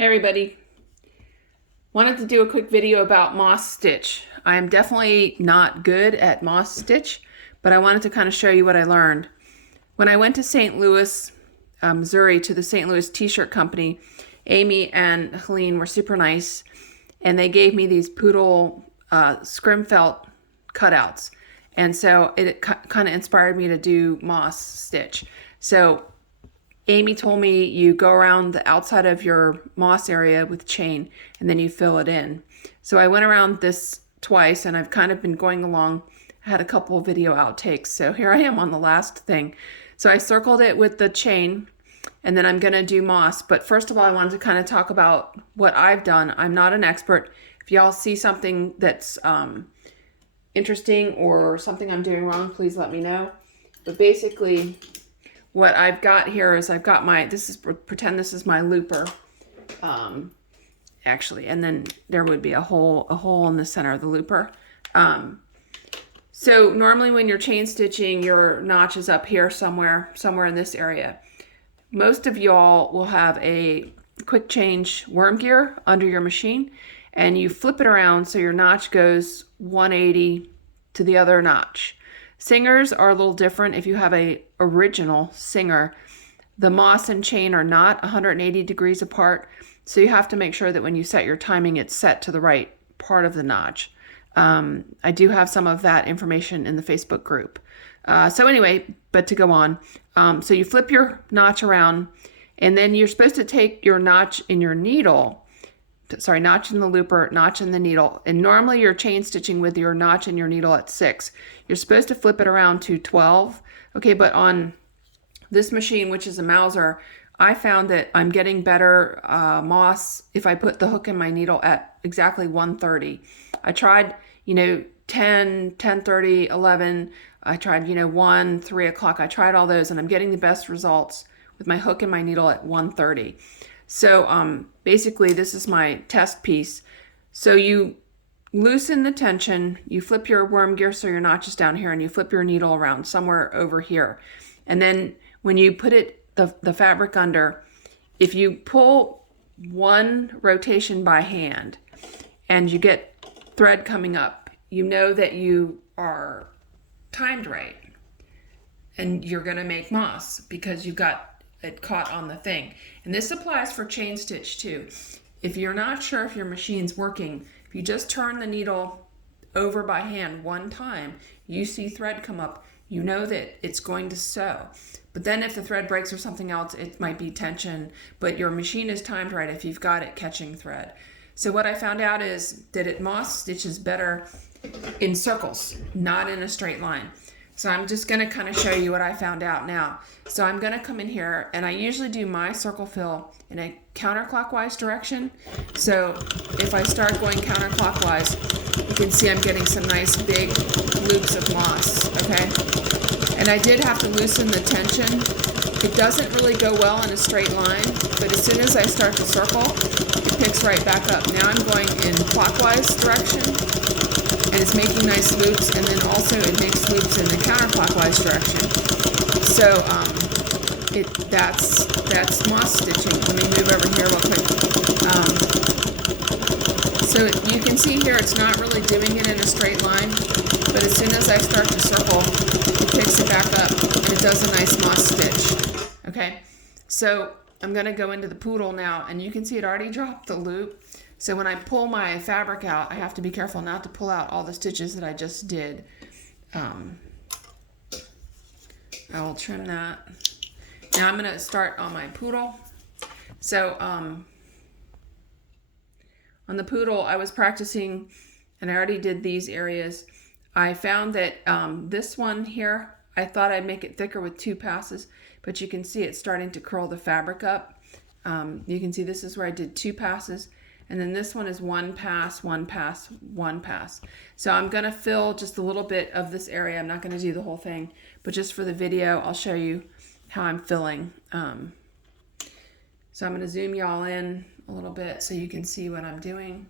Hey everybody, wanted to do a quick video about moss stitch. I am definitely not good at moss stitch, but I wanted to kind of show you what I learned. When I went to St. Louis, Missouri, to the St. Louis t-shirt company, Amy and Helene were super nice, and they gave me these Poodle scrim felt cutouts. And so it kind of inspired me to do moss stitch. So Amy told me you go around the outside of your moss area with chain and then you fill it in. So I went around this twice and I've kind of been going along. I had a couple of video outtakes. So here I am on the last thing. So I circled it with the chain and then I'm going to do moss. But first of all, I wanted to kind of talk about what I've done. I'm not an expert. If y'all see something that's interesting or something I'm doing wrong, please let me know. But basically, what I've got here is I've got my, pretend this is my looper, actually, and then there would be a hole in the center of the looper. So normally when you're chain stitching, your notch is up here somewhere in this area. Most of y'all will have a quick change worm gear under your machine, and you flip it around so your notch goes 180 to the other notch. Singers are a little different. If you have a original singer, the moss and chain are not 180 degrees apart, so you have to make sure that when you set your timing, it's set to the right part of the notch. I do have some of that information in the Facebook group. So anyway, but to go on, so you flip your notch around, and then you're supposed to take your notch in your needle, notch in the looper, notch in the needle. And normally you're chain stitching with your notch in your needle at 6. You're supposed to flip it around to 12. Okay, but on this machine, which is a Mauzer, I found that I'm getting better moss if I put the hook in my needle at exactly 1:30. I tried, 10, 10:30, 11. I tried, 1, 3 o'clock. I tried all those, and I'm getting the best results with my hook in my needle at 1:30. So basically this is my test piece. So you loosen the tension, you flip your worm gear so your notch is down here, and you flip your needle around somewhere over here. And then when you put the fabric under, if you pull one rotation by hand and you get thread coming up, you know that you are timed right and you're going to make moss because you got it caught on the thing. And this applies for chain stitch too. If you're not sure if your machine's working, if you just turn the needle over by hand one time, you see thread come up, you know that it's going to sew. But then if the thread breaks or something else, it might be tension, but your machine is timed right if you've got it catching thread. So what I found out is that it moss stitches better in circles, not in a straight line. So I'm just going to kind of show you what I found out now. So I'm going to come in here, and I usually do my circle fill in a counterclockwise direction. So if I start going counterclockwise, you can see I'm getting some nice big loops of moss, okay? And I did have to loosen the tension. It doesn't really go well in a straight line, but as soon as I start to circle, it picks right back up. Now I'm going in clockwise direction, and it's making nice loops, and then also it makes loops in the counterclockwise direction. So that's moss stitching. Let me move over here real quick. So you can see here it's not really doing it in a straight line, but as soon as I start to circle, it picks it back up and it does a nice moss stitch. Okay, so I'm going to go into the Poodle now, and you can see it already dropped the loop. So when I pull my fabric out, I have to be careful not to pull out all the stitches that I just did. I will trim that. Now I'm going to start on my Poodle. So on the Poodle, I was practicing, and I already did these areas. I found that this one here, I thought I'd make it thicker with 2 passes, but you can see it's starting to curl the fabric up. You can see this is where I did 2 passes. And then this one is 1 pass, 1 pass, 1 pass. So I'm going to fill just a little bit of this area. I'm not going to do the whole thing, but just for the video, I'll show you how I'm filling. So I'm going to zoom y'all in a little bit so you can see what I'm doing.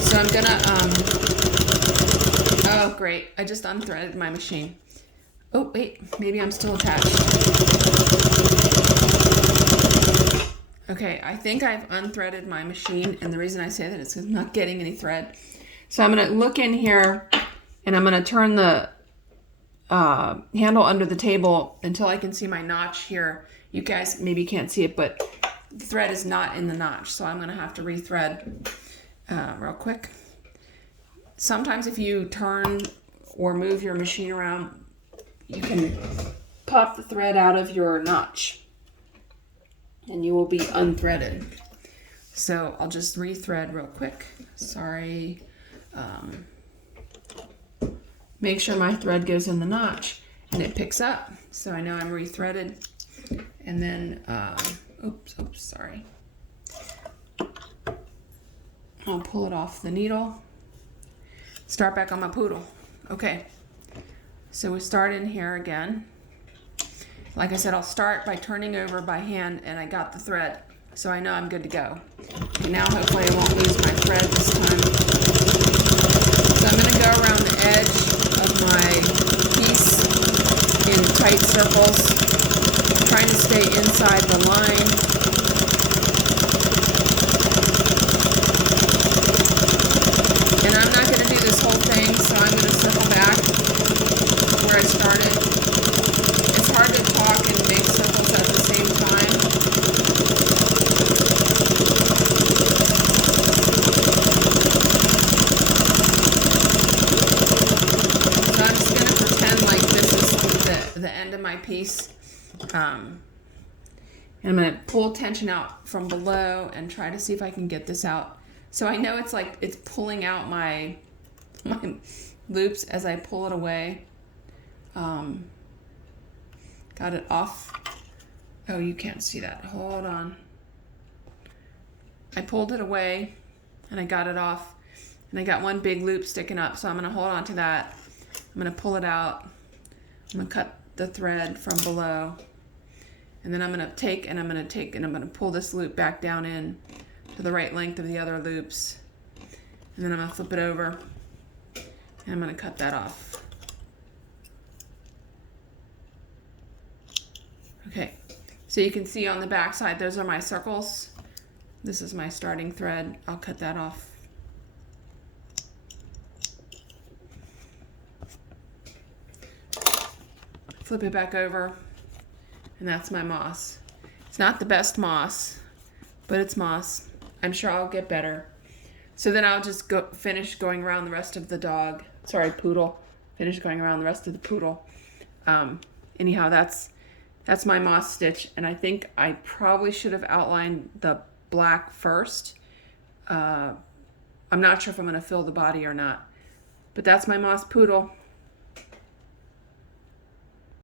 So I'm going to, oh great, I just unthreaded my machine. Oh wait, maybe I'm still attached. I think I've unthreaded my machine, and the reason I say that is because I'm not getting any thread. So I'm going to look in here, and I'm going to turn the handle under the table until I can see my notch here. You guys maybe can't see it, but the thread is not in the notch, so I'm going to have to rethread real quick. Sometimes if you turn or move your machine around, you can pop the thread out of your notch and you will be unthreaded. So I'll just rethread real quick. Sorry. Make sure my thread goes in the notch and it picks up, so I know I'm rethreaded. And then, oops, sorry. I'll pull it off the needle. Start back on my Poodle. Okay, so we start in here again. Like I said, I'll start by turning over by hand, and I got the thread, so I know I'm good to go. And now hopefully I won't lose my thread this time. So I'm going to go around the edge of my piece in tight circles, trying to stay inside the line. And I'm not going to do this whole thing, so I'm going to circle back to where I started. It's hard to talk and make circles at the same time. So I'm just going to pretend like this is the end of my piece. And I'm going to pull tension out from below and try to see if I can get this out. So I know it's like it's pulling out my loops as I pull it away. Got it off. Oh, you can't see that. Hold on. I pulled it away and I got it off. And I got one big loop sticking up, so I'm going to hold on to that. I'm going to pull it out. I'm going to cut the thread from below. And then I'm going to take and I'm going to pull this loop back down in to the right length of the other loops, and then I'm going to flip it over and I'm going to cut that off. Okay, so you can see on the back side, those are my circles. This is my starting thread. I'll cut that off. Flip it back over, and that's my moss. It's not the best moss, but it's moss. I'm sure I'll get better. So then I'll just finish going around the rest of the poodle. Finish going around the rest of the poodle. Anyhow, that's my moss stitch, and I think I probably should have outlined the black first. I'm not sure if I'm going to fill the body or not, but that's my moss poodle.